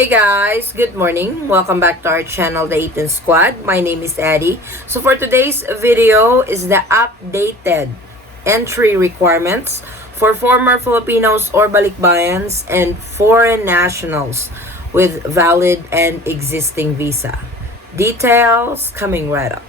Hey guys, good morning. Welcome back to our channel, the Eaton Squad. My name is Eddie. So for today's video is the updated entry requirements for former Filipinos or balikbayans and foreign nationals with valid and existing visa. Details coming right up.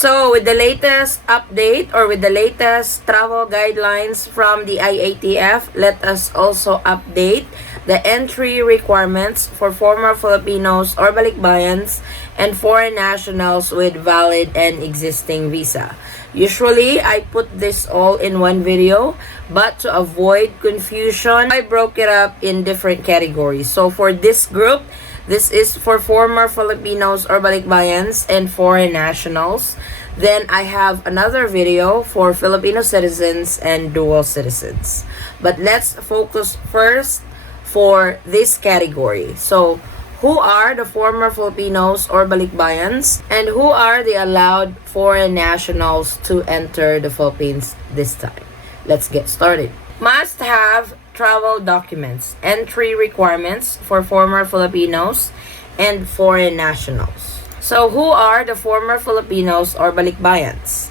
So, with the latest update or with the latest travel guidelines from the IATF, let us also update the entry requirements for former Filipinos or balikbayans and foreign nationals with valid and existing visa. Usually, I put this all in one video, but to avoid confusion, I broke it up in different categories. So, for this group, this is for former Filipinos or balikbayans and foreign nationals. Then I have another video for Filipino citizens and dual citizens. But let's focus first for this category. So, who are the former Filipinos or balikbayans and who are the allowed foreign nationals to enter the Philippines this time? Let's get started. Must have travel documents, entry requirements for former Filipinos and foreign nationals. So, who are the former Filipinos or balikbayans?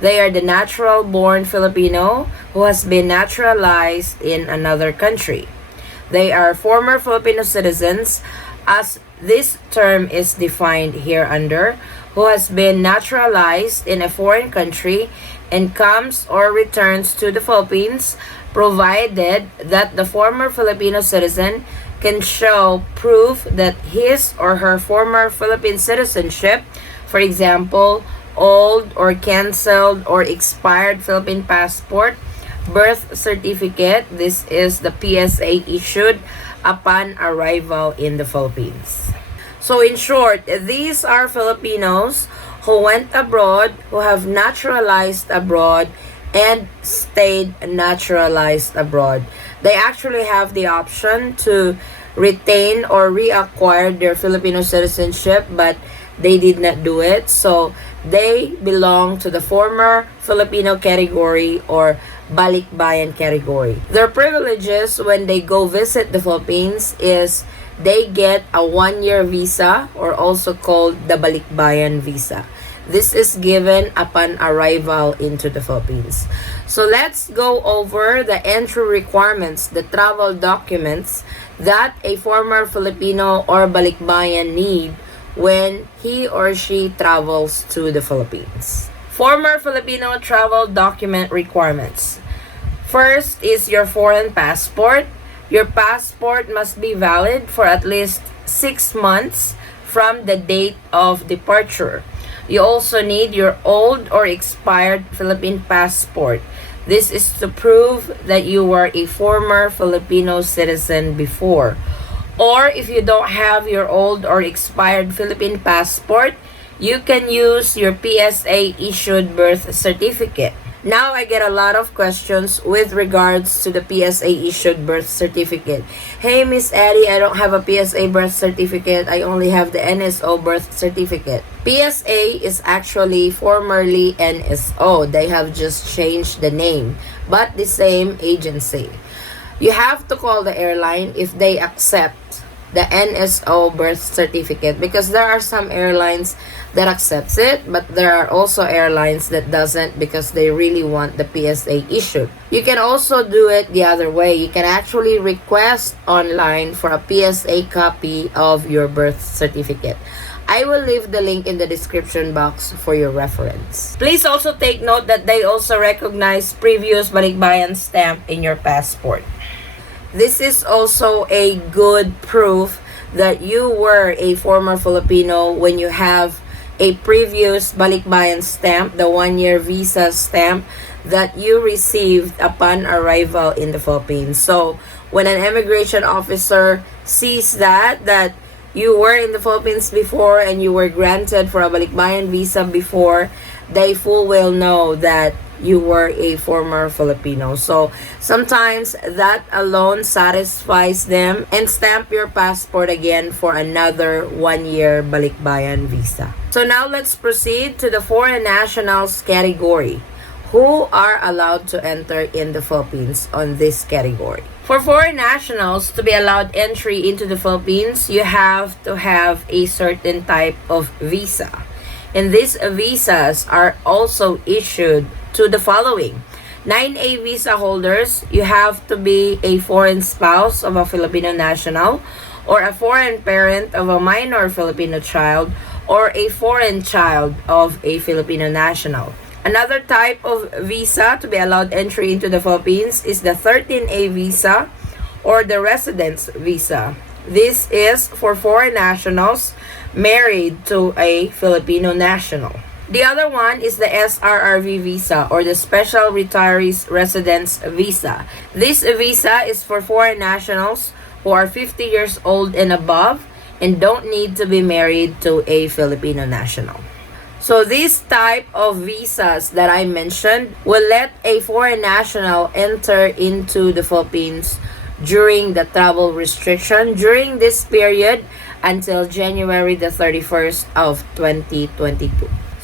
They are the natural-born Filipino who has been naturalized in another country. They are former Filipino citizens, as this term is defined here under, who has been naturalized in a foreign country and comes or returns to the Philippines, provided that the former Filipino citizen can show proof that his or her former Philippine citizenship, for example, old or canceled or expired Philippine passport, birth certificate, this is the PSA issued upon arrival in the Philippines. So in short, these are Filipinos who went abroad, who have naturalized abroad, and stayed naturalized abroad. They actually have the option to retain or reacquire their Filipino citizenship, but they did not do it. So they belong to the former Filipino category or balikbayan category. Their privileges when they go visit the Philippines is they get a 1-year visa, or also called the balikbayan visa. This is given upon arrival into the Philippines. So let's go over the entry requirements, the travel documents that a former Filipino or balikbayan need when he or she travels to the Philippines. Former Filipino travel document requirements. First is your foreign passport. Your passport must be valid for at least 6 months from the date of departure. You also need your old or expired Philippine passport. This is to prove that you were a former Filipino citizen before. Or if you don't have your old or expired Philippine passport, you can use your PSA issued birth certificate. Now I get a lot of questions with regards to the PSA issued birth certificate. Hey Miss Eddie, I don't have a PSA birth certificate. I only have the NSO birth certificate. PSA is actually formerly NSO. They have just changed the name, but the same agency. You have to call the airline if they accept the NSO birth certificate, because there are some airlines that accepts it, but there are also airlines that doesn't, because they really want the PSA issued. You can also do it the other way. You can actually request online for a PSA copy of your birth certificate. I will leave the link in the description box for your reference. Please also take note that they also recognize previous balikbayan stamp in your passport. This is also a good proof that you were a former Filipino when you have a previous balikbayan stamp, the 1-year visa stamp that you received upon arrival in the Philippines. So when an immigration officer sees that you were in the Philippines before and you were granted for a balikbayan visa before, they full well know that you were a former Filipino. So sometimes that alone satisfies them and stamp your passport again for another 1-year balikbayan visa. So now let's proceed to the foreign nationals category. who are allowed to enter in the Philippines on this category. For foreign nationals to be allowed entry into the Philippines, you have to have a certain type of visa. And these visas are also issued to the following. 9A visa holders, you have to be a foreign spouse of a Filipino national or a foreign parent of a minor Filipino child or a foreign child of a Filipino national. Another type of visa to be allowed entry into the Philippines is the 13A visa or the residence visa. This is for foreign nationals married to a Filipino national. The other one is the SRRV visa or the Special Retirees Residence Visa. This visa is for foreign nationals who are 50 years old and above and don't need to be married to a Filipino national. So this type of visas that I mentioned will let a foreign national enter into the Philippines during the travel restriction during this period until January the 31st of 2022.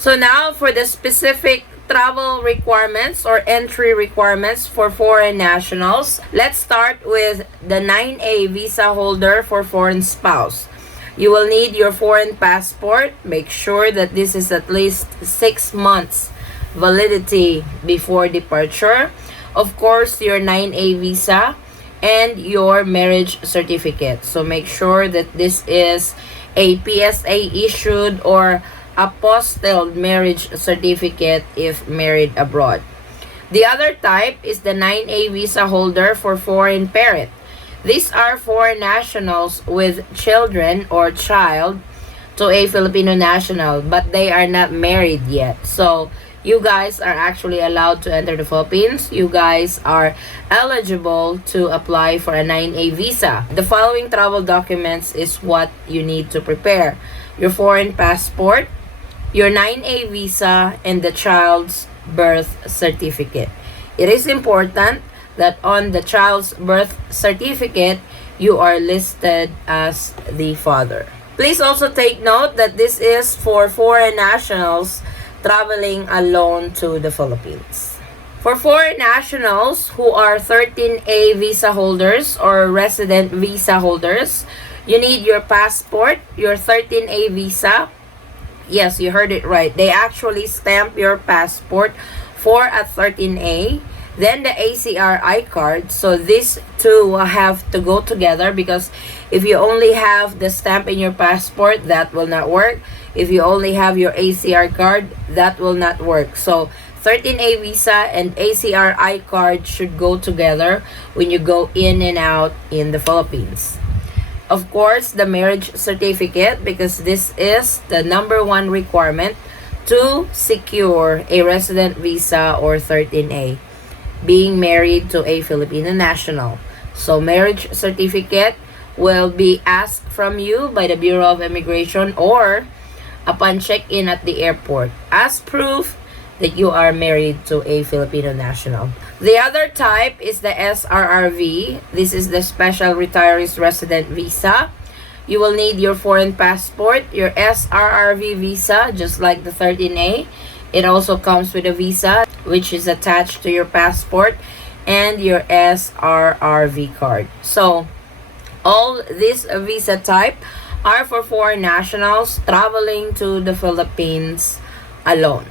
So now for the specific travel requirements or entry requirements for foreign nationals, let's start with the 9A visa holder for foreign spouse. You will need your foreign passport. Make sure that this is at least 6 months validity before departure. Of course, your 9A visa and your marriage certificate. So make sure that this is a PSA issued or apostilled marriage certificate if married abroad. The other type is the 9A visa holder for foreign parent. These are foreign nationals with children or child to a Filipino national, but they are not married yet. So you guys are actually allowed to enter the Philippines. You guys are eligible to apply for a 9A visa. The following travel documents is what you need to prepare. Your foreign passport, your 9A visa, and the child's birth certificate. It is important that on the child's birth certificate, you are listed as the father. Please also take note that this is for foreign nationals traveling alone to the Philippines. For foreign nationals who are 13A visa holders or resident visa holders, you need your passport, your 13A visa. Yes, you heard it right. They actually stamp your passport for a 13A. Then the ACR I-card. So these two will have to go together because if you only have the stamp in your passport, that will not work. If you only have your ACR card, that will not work. So 13A visa and ACR I-card should go together when you go in and out in the Philippines. Of course, the marriage certificate, because this is the number one requirement to secure a resident visa or 13A. Being married to a Filipino national. So marriage certificate will be asked from you by the Bureau of Immigration or upon check-in at the airport as proof that you are married to a Filipino national. The other type is the SRRV. This is the Special Retirees Resident Visa. You will need your foreign passport, your SRRV visa, just like the 13A. It also comes with a visa which is attached to your passport and your SRRV card. So all these visa type are for foreign nationals traveling to the Philippines alone.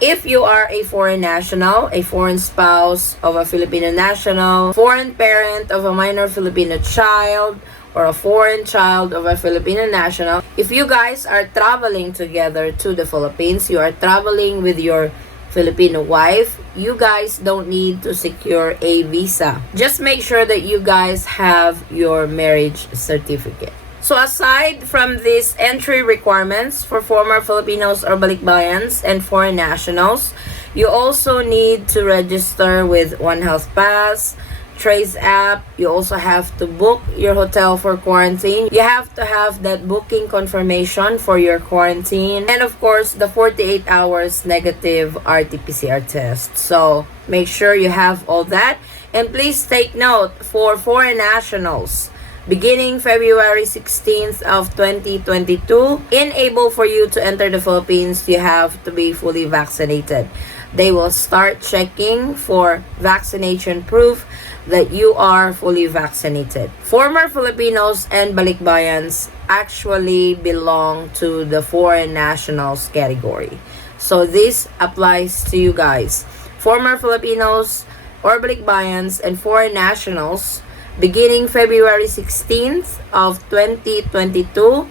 If you are a foreign national, a foreign spouse of a Filipino national, foreign parent of a minor Filipino child, or a foreign child of a Filipino national, if you guys are traveling together to the Philippines, you are traveling with your Filipino wife, you guys don't need to secure a visa. Just make sure that you guys have your marriage certificate. So aside from these entry requirements for former Filipinos or balikbayans and foreign nationals, you also need to register with One Health Pass, Trace app. You also have to book your hotel for quarantine. You have to have that booking confirmation for your quarantine. And of course, the 48 hours negative RT-PCR test. So make sure you have all that. And please take note for foreign nationals. Beginning February 16th of 2022, unable for you to enter the Philippines, you have to be fully vaccinated. they will start checking for vaccination proof that you are fully vaccinated. Former Filipinos and balikbayans actually belong to the foreign nationals category. So this applies to you guys. Former Filipinos or balikbayans and foreign nationals beginning February 16th of 2022,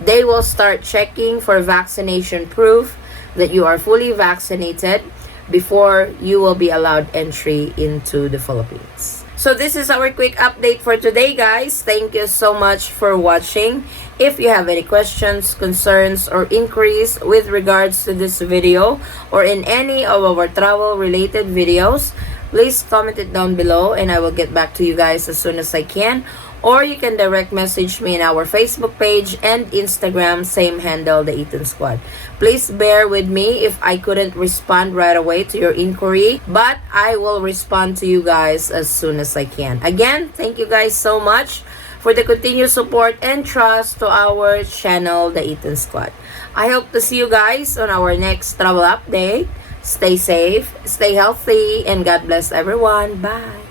they will start checking for vaccination proof that you are fully vaccinated before you will be allowed entry into the Philippines. So this is our quick update for today, guys. Thank you so much for watching. If you have any questions, concerns, or inquiries with regards to this video or in any of our travel related videos, please comment it down below and I will get back to you guys as soon as I can. Or you can direct message me in our Facebook page and Instagram, same handle, the Eaton Squad. Please bear with me if I couldn't respond right away to your inquiry, but I will respond to you guys as soon as I can. Again, thank you guys so much for the continued support and trust to our channel, the Eaton Squad. I hope to see you guys on our next travel update. Stay safe, stay healthy, and God bless everyone. Bye!